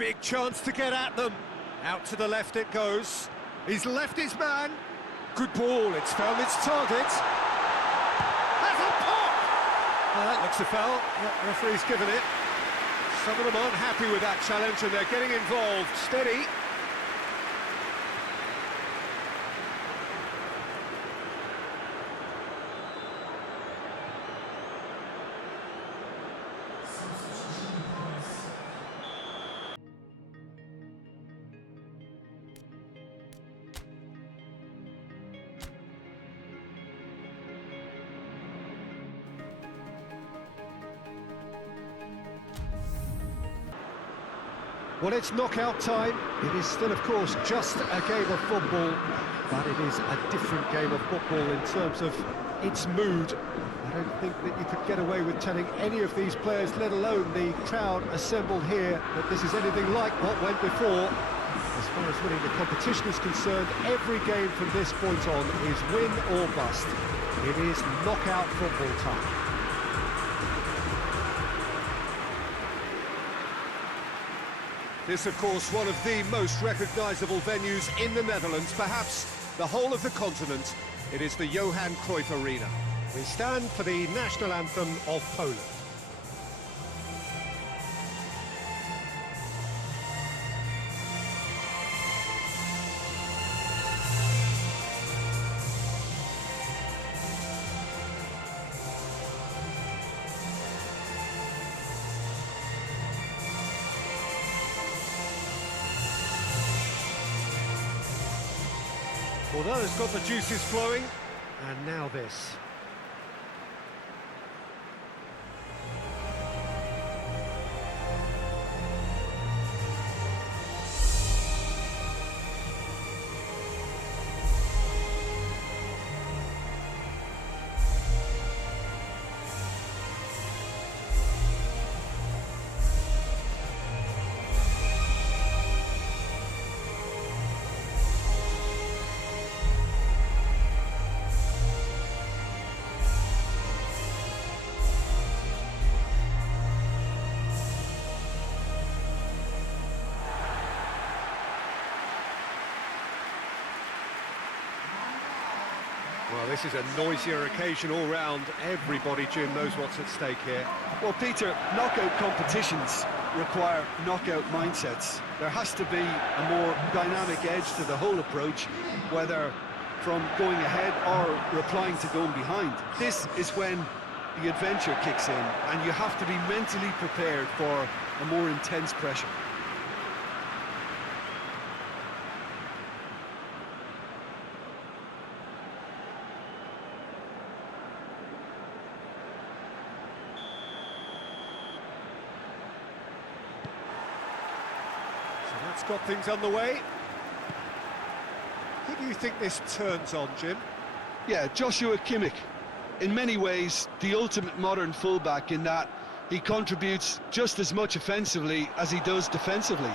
Big chance to get at them. Out to the left it goes. He's left his man. Good ball, it's found its target. That's a pop! That looks a foul. Yep, referee's given it. Some of them aren't happy with that challenge and they're getting involved. Steady. Well, it's knockout time. It is still, of course, just a game of football, but it is a different game of football in terms of its mood. I don't think that you could get away with telling any of these players, let alone the crowd assembled here, that this is anything like what went before. As far as winning the competition is concerned, every game from this point on is win or bust. It is knockout football time. This, of course, one of the most recognisable venues in the Netherlands, perhaps the whole of the continent. It is the Johan Cruyff Arena. We stand for the national anthem of Poland. Well, that has got the juices flowing, and now this. Well, this is a noisier occasion all round. Everybody, Jim, knows what's at stake here. Well, Peter, knockout competitions require knockout mindsets. There has to be a more dynamic edge to the whole approach, whether from going ahead or replying to going behind. This is when the adventure kicks in, and you have to be mentally prepared for a more intense pressure. That's got things underway. Who do you think this turns on, Jim? Yeah, Joshua Kimmich. In many ways, the ultimate modern fullback in that he contributes just as much offensively as he does defensively.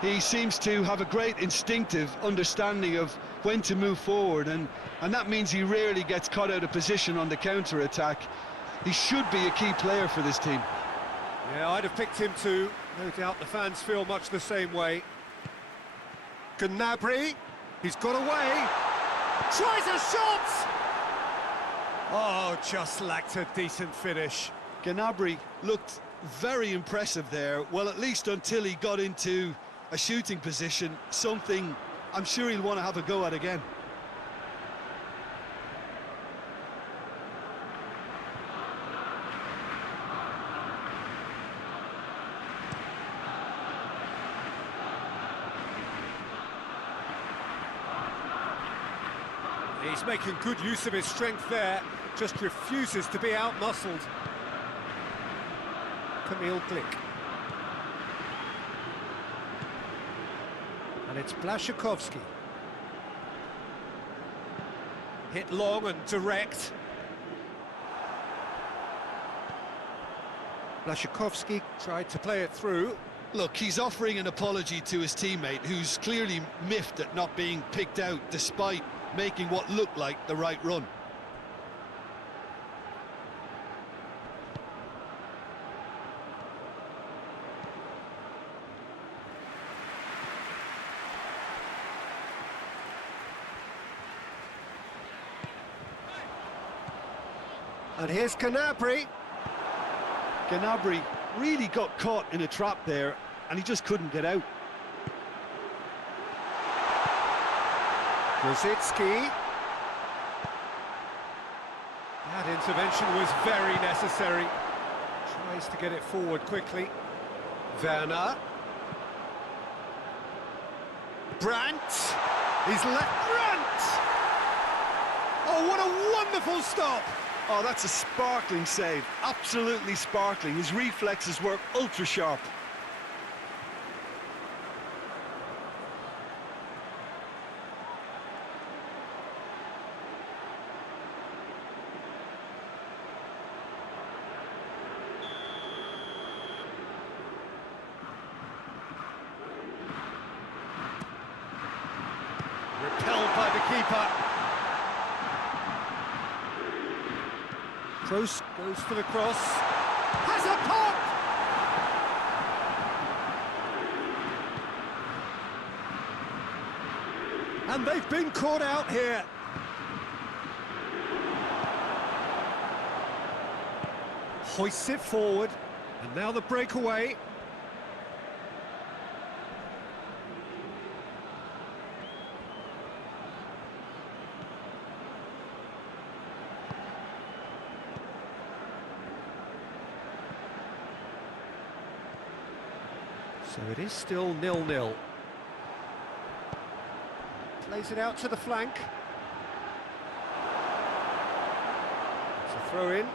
He seems to have a great instinctive understanding of when to move forward, and that means he rarely gets caught out of position on the counter-attack. He should be a key player for this team. Yeah, I'd have picked him too. No doubt the fans feel much the same way. Gnabry, he's got away. Tries a shot! Oh, just lacked a decent finish. Gnabry looked very impressive there, well, at least until he got into a shooting position, something I'm sure he'll want to have a go at again. He's making good use of his strength there, just refuses to be out-muscled. Camille Glick. And it's Blaszczykowski. Hit long and direct. Blaszczykowski tried to play it through. Look, he's offering an apology to his teammate, who's clearly miffed at not being picked out despite making what looked like the right run. And here's Gnabry. Gnabry really got caught in a trap there, and he just couldn't get out. Rosicki. That intervention was very necessary. Tries to get it forward quickly. Werner. Brandt. He's left Brandt. Oh, what a wonderful stop! Oh, that's a sparkling save. Absolutely sparkling. His reflexes were ultra sharp. Repelled by the keeper. Kroos goes for the cross. Has a pop! And they've been caught out here. Hoists it forward. And now the breakaway. So it is still 0-0. Plays it out to the flank. It's a throw in.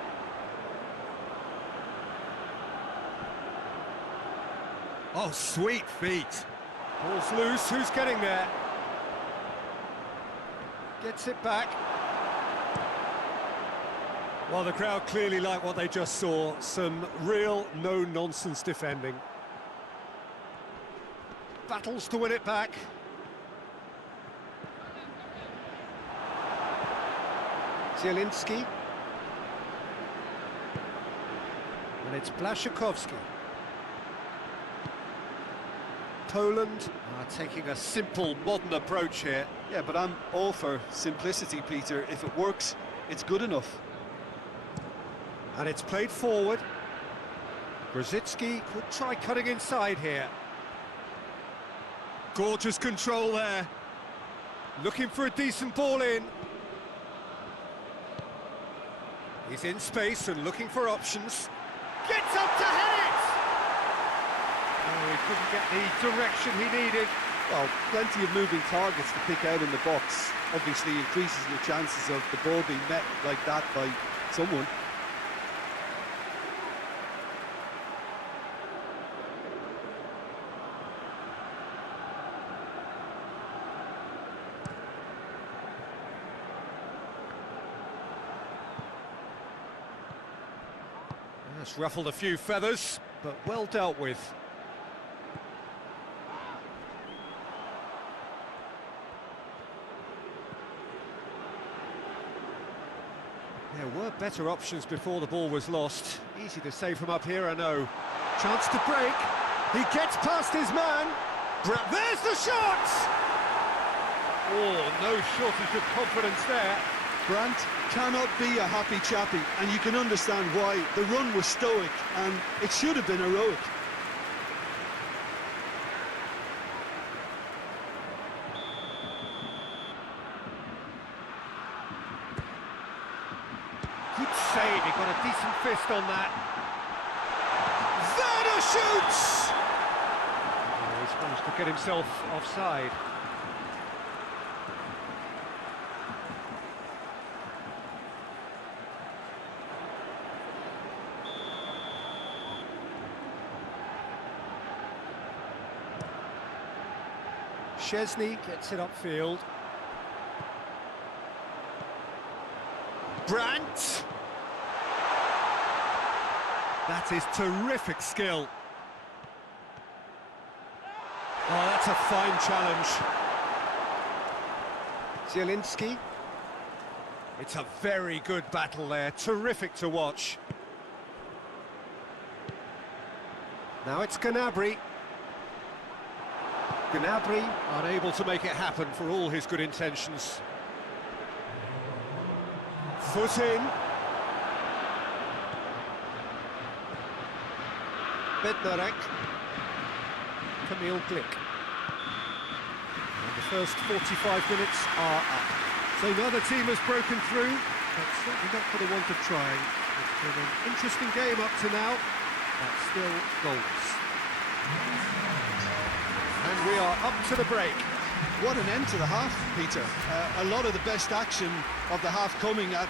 Oh, sweet feet. Ball's loose, who's getting there? Gets it back. Well, the crowd clearly like what they just saw. Some real no-nonsense defending. Battles to win it back. Zielinski. And it's Blaszczykowski. Poland are taking a simple, modern approach here. Yeah, but I'm all for simplicity, Peter. If it works, it's good enough. And it's played forward. Rosicki could try cutting inside here. Gorgeous control there. Looking for a decent ball in. He's in space and looking for options. Gets up to head it! Oh, he couldn't get the direction he needed. Well, plenty of moving targets to pick out in the box. Obviously increases your chances of the ball being met like that by someone. That's ruffled a few feathers, but well dealt with. There were better options before the ball was lost. Easy to say from up here, I know. Chance to break. He gets past his man. There's the shot! Oh, no shortage of confidence there. Brandt cannot be a happy chappy, and you can understand why. The run was stoic, and it should have been heroic. Good save, he got a decent fist on that. Werner shoots! Oh, he's managed to get himself offside. Szczesny gets it upfield. Brandt! That is terrific skill. Oh, that's a fine challenge. Zielinski. It's a very good battle there, terrific to watch. Now it's Gnabry. Gnabry unable to make it happen for all his good intentions. Foot in. Bednarek. Kamil Glick. And the first 45 minutes are up. So neither team has broken through, but certainly not for the want of trying. It's been an interesting game up to now, but still goals. And we are up to the break. What an end to the half, Peter. A lot of the best action of the half coming at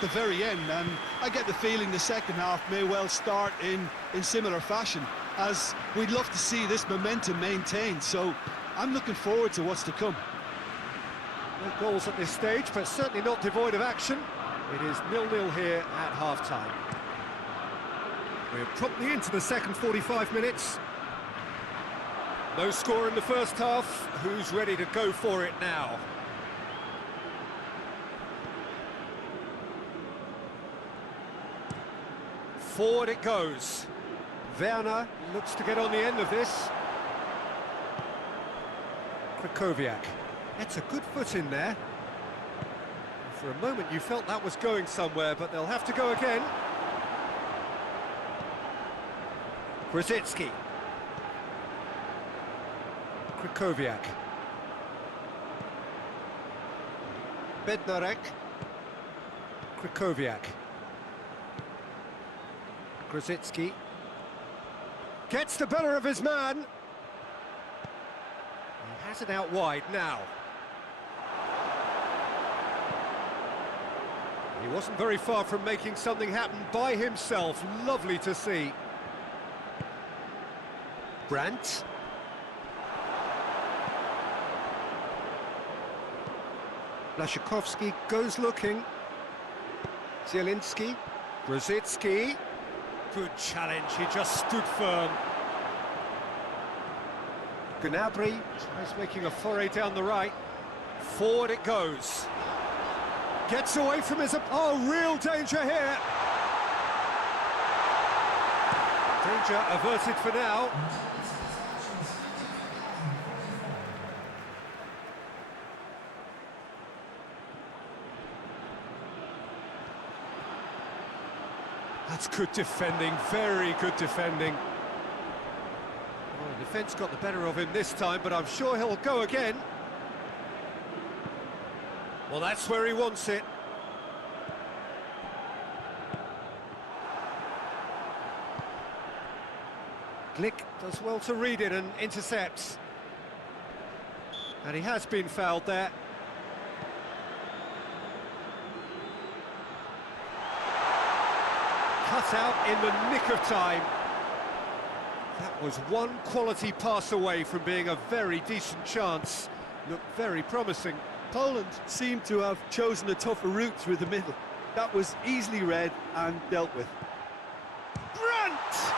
the very end, and I get the feeling the second half may well start in similar fashion, as we'd love to see this momentum maintained, so I'm looking forward to what's to come. No goals at this stage, but certainly not devoid of action. It is 0-0 here at half-time. We're promptly into the second 45 minutes. No score in the first half. Who's ready to go for it now? Forward it goes. Werner looks to get on the end of this. Krychowiak gets a good foot in there. For a moment you felt that was going somewhere, but they'll have to go again. Grzycki. Krychowiak. Bednarek. Krychowiak. Grzycki. Gets the better of his man. He has it out wide now. He wasn't very far from making something happen by himself. Lovely to see. Brandt. Blaszczykowski goes looking. Zielinski. Grzycki. Good challenge, he just stood firm. Gnabry tries making a foray down the right. Forward it goes. Gets away from his... Oh, real danger here. Danger averted for now. That's good defending, very good defending. Well, the defence got the better of him this time, but I'm sure he'll go again. Well, that's where he wants it. Glick does well to read it and intercepts. And he has been fouled there. Cut out in the nick of time. That was one quality pass away from being a very decent chance. Looked very promising. Poland seemed to have chosen a tougher route through the middle. That was easily read and dealt with. Brandt!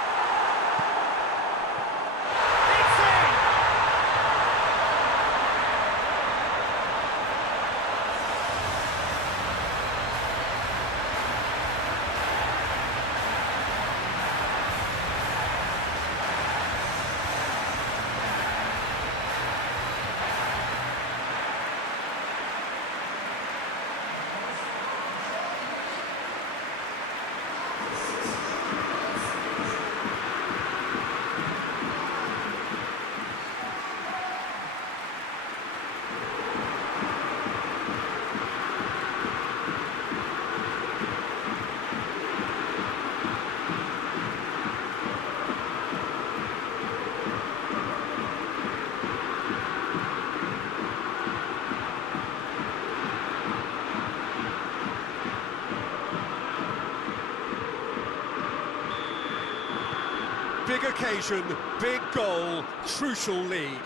Big occasion, big goal, crucial lead.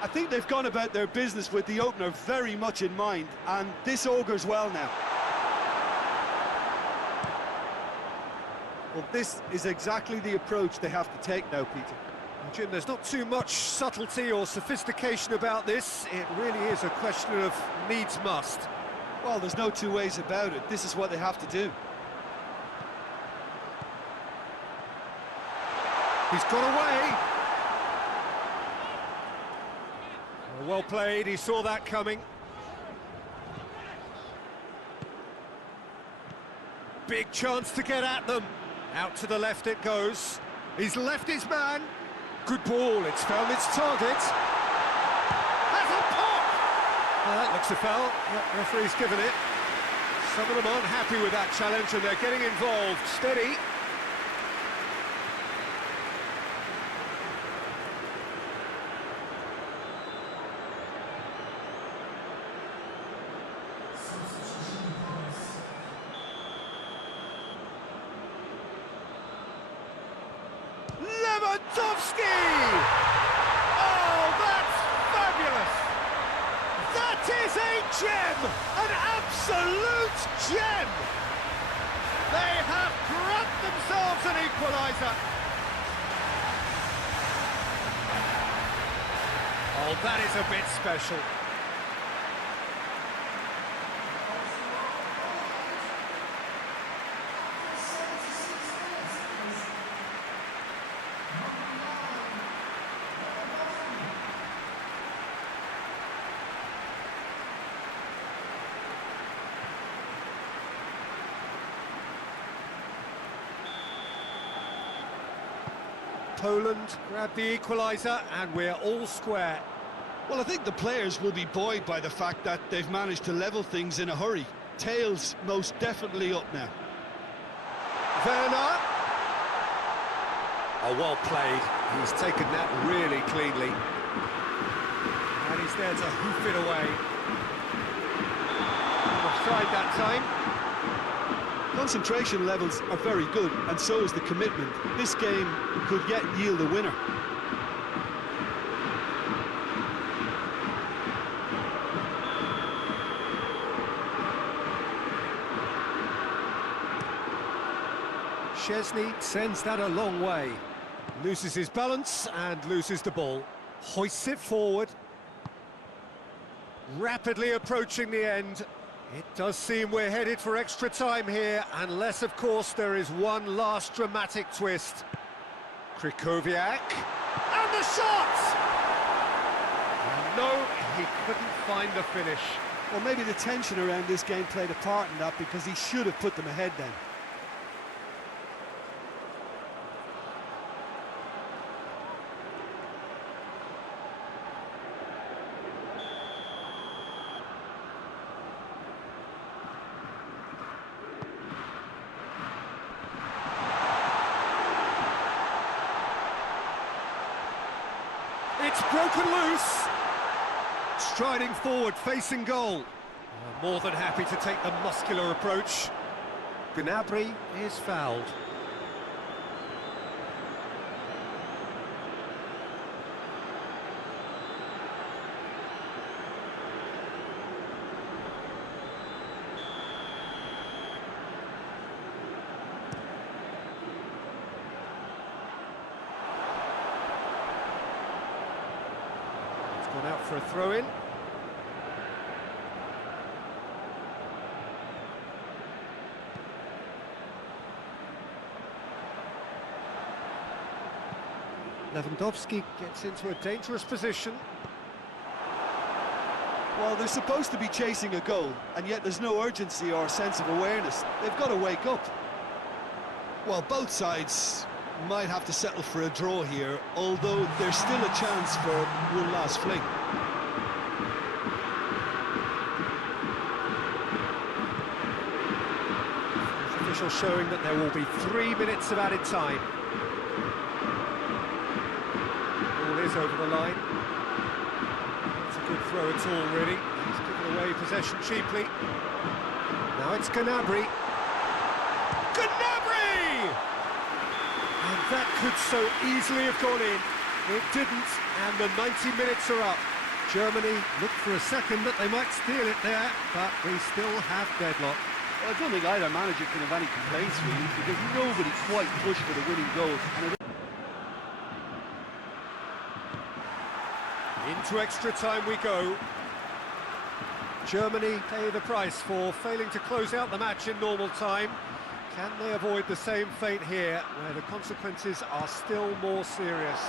I think they've gone about their business with the opener very much in mind, and this augurs well now. Well, this is exactly the approach they have to take now, Peter. Jim, there's not too much subtlety or sophistication about this. It really is a question of needs must. Well, there's no two ways about it. This is what they have to do. He's got away. Well played, he saw that coming. Big chance to get at them. Out to the left it goes. He's left his man. Good ball, it's found its target. Has a pop! That looks a foul. Yeah, referee's given it. Some of them aren't happy with that challenge and they're getting involved. Steady. Lewandowski! Oh, that's fabulous! That is a gem! An absolute gem! They have grabbed themselves an equaliser. Oh, that is a bit special. Poland grabbed the equaliser and we're all square. Well, I think the players will be buoyed by the fact that they've managed to level things in a hurry. Tails most definitely up now. Werner. Oh, well played. He's taken that really cleanly. And he's there to hoof it away. Offside that time. Concentration levels are very good, and so is the commitment. This game could yet yield a winner. Szczesny sends that a long way. Loses his balance and loses the ball. Hoists it forward. Rapidly approaching the end. It does seem we're headed for extra time here, unless, of course, there is one last dramatic twist. Krychowiak. And the shot! No, he couldn't find the finish. Well, maybe the tension around this game played a part in that, because he should have put them ahead then. It's broken loose. Striding forward, facing goal. More than happy to take the muscular approach. Gnabry is fouled. Gone out for a throw-in. Lewandowski gets into a dangerous position. Well, they're supposed to be chasing a goal, and yet there's no urgency or sense of awareness. They've got to wake up. Well, both sides might have to settle for a draw here, although there's still a chance for one last fling. Official showing that there will be 3 minutes of added time. Ball is over the line. It's a good throw at all, really. He's given away possession cheaply. Now it's Gnabry. And that could so easily have gone in. It didn't, and the 90 minutes are up. Germany looked for a second that they might steal it there, but we still have deadlock. Well, I don't think either manager can have any complaints, really, because nobody quite pushed for the winning goal. Into extra time we go. Germany pay the price for failing to close out the match in normal time. Can they avoid the same fate here, where the consequences are still more serious?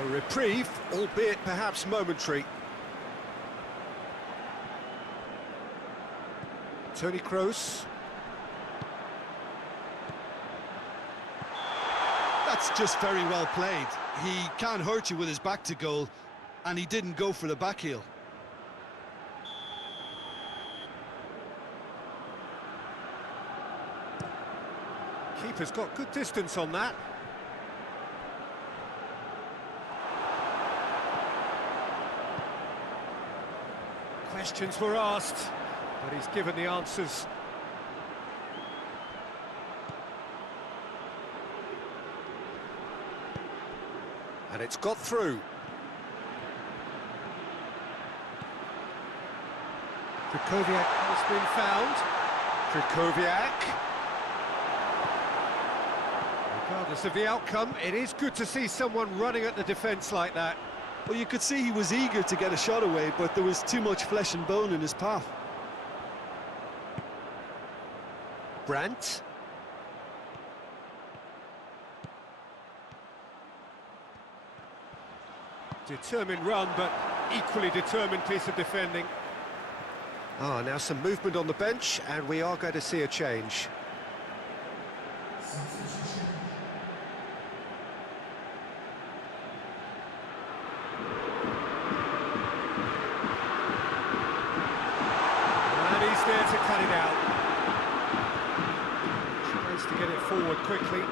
A reprieve, albeit perhaps momentary. Toni Kroos. That's just very well played. He can't hurt you with his back to goal, and he didn't go for the back heel. Keeper's got good distance on that. Questions were asked, but he's given the answers. And it's got through. Krychowiak has been found. Krychowiak. Regardless of the outcome, it is good to see someone running at the defence like that. Well, you could see he was eager to get a shot away, but there was too much flesh and bone in his path. Brandt. Determined run, but equally determined piece of defending. Ah, now some movement on the bench, and we are going to see a change. And he's there to cut it out. Tries to get it forward quickly.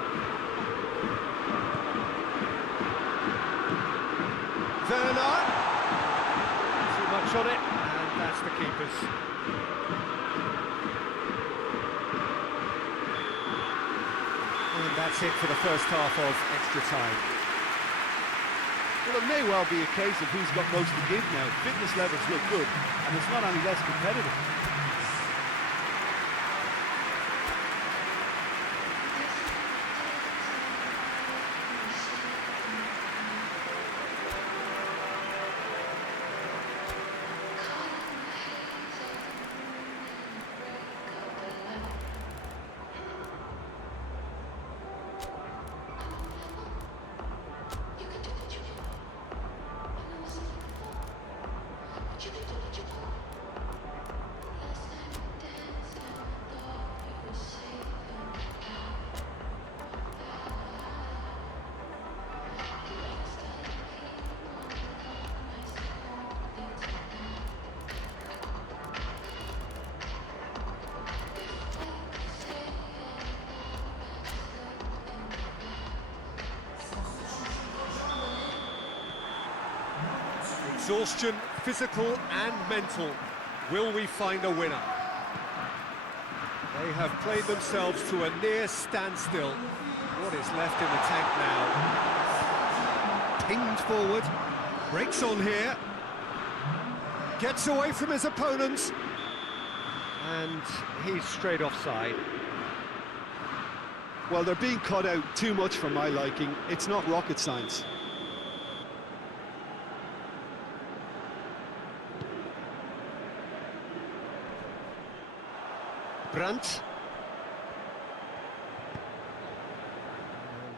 Werner. Too much on it, and that's the keeper's. And that's it for the first half of extra time. Well, it may well be a case of who's got most to give now. Fitness levels look good, and it's not any less competitive. Exhaustion, physical and mental. Will we find a winner? They have played themselves to a near standstill. What is left in the tank now? Pinged forward, breaks on here, gets away from his opponents, and he's straight offside. Well, they're being cut out too much for my liking. It's not rocket science. Brandt.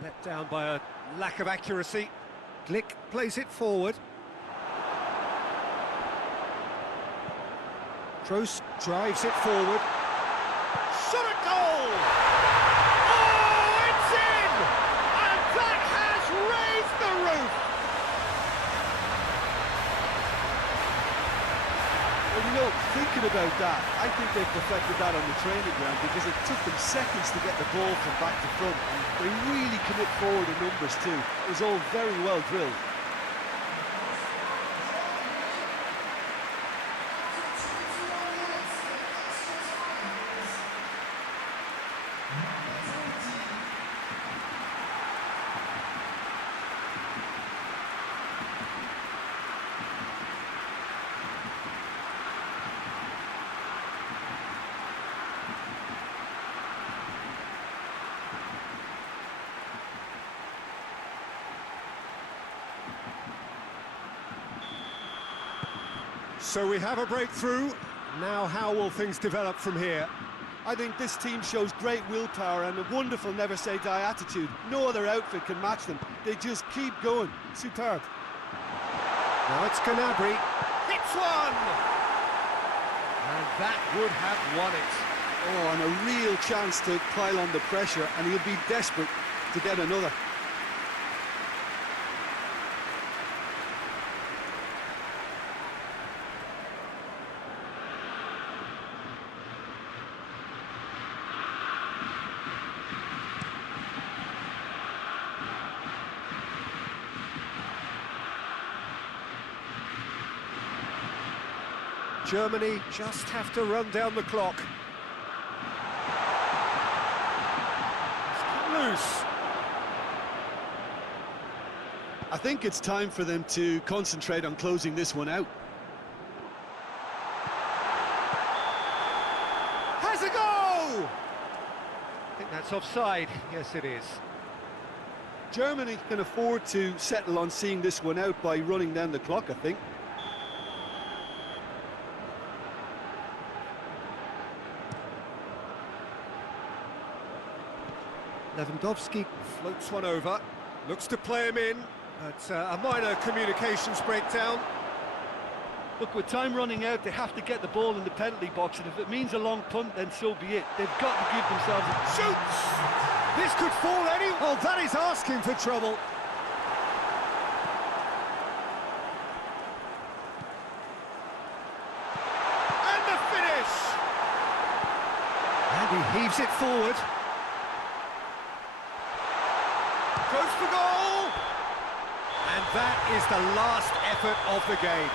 Let down by a lack of accuracy. Glick plays it forward. Trost drives it forward. Shot at goal! Oh, it's in! And that has raised the roof! Well, you know, thinking about that, I think they've perfected that on the training ground because it took them seconds to get the ball from back to front. And they really commit forward in numbers too. It was all very well drilled. So we have a breakthrough. Now how will things develop from here? I think this team shows great willpower and a wonderful never-say-die attitude. No other outfit can match them. They just keep going. Superb. Now it's Gnabry. Hits one! And that would have won it. Oh, and a real chance to pile on the pressure, and he'll be desperate to get another. Germany just have to run down the clock. It's cut loose. I think it's time for them to concentrate on closing this one out. Has a go! I think that's offside. Yes, it is. Germany can afford to settle on seeing this one out by running down the clock, I think. Lewandowski floats one over, looks to play him in, but a minor communications breakdown. Look, with time running out, they have to get the ball in the penalty box, and if it means a long punt, then so be it. They've got to give themselves a... Shoots! This could fall any... Oh, that is asking for trouble. And the finish! And he heaves it forward. Goes for goal! And that is the last effort of the game.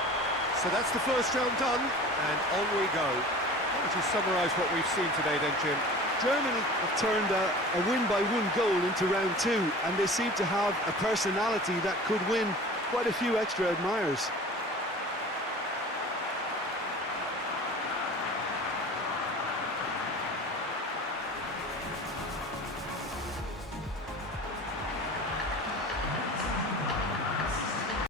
So that's the first round done, and on we go. How would you summarise what we've seen today then, Jim? Germany have turned a win-by-one goal into round two, and they seem to have a personality that could win quite a few extra admirers.